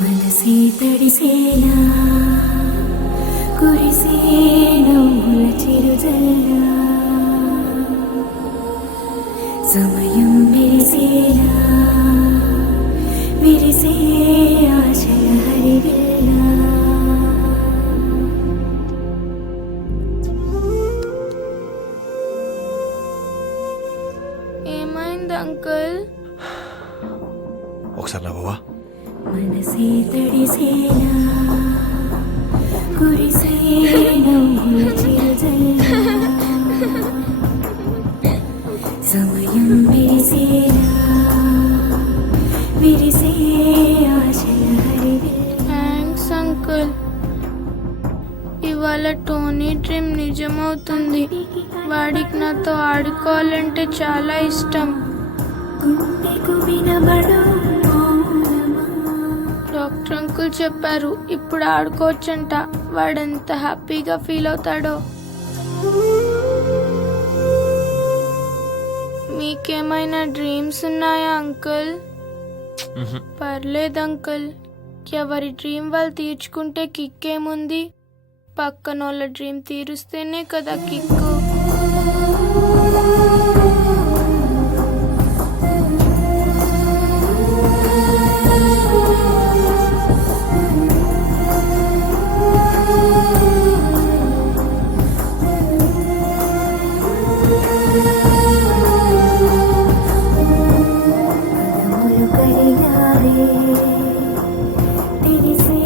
మనసే తడిసేలా కురిసే నవ్వుల చిరుజల్లా సమయం మెరిసేలా విరిసే ఆశల హరివేళ. ఏమైంది అంకుల్? ఒకసారి నవ్వవా? మనసే తడిసేలా కురిసే నవ్వుల చిరుజల్లా సమయం మెరిసేలా విరిసే ఆశల హరివేళ. Thanks uncle. ఇవాళ టోనీ డ్రీమ్ నిజమవుతుంది. వాడికి నాతో ఆడుకోవాలంటే చాలా ఇష్టం. గుండెకు వినబడు మౌనమా. డాక్టర్ అంకుల్ చెప్పారు ఇప్పుడు ఆడుకోవచ్చంట. వాడెంత హ్యాపీగా ఫీల్ అవుతాడో. మీకేమైనా డ్రీమ్స్ ఉన్నాయా అంకుల్? పర్లేదు అంకుల్, ఎవరి డ్రీమ్ వాళ్ళు తీర్చుకుంటే కిక్ ఏముంది? పక్కనోళ్ళ డ్రీమ్ తీరుస్తేనే కదా కిక్కు. పదములు కడిగావే తెలిసే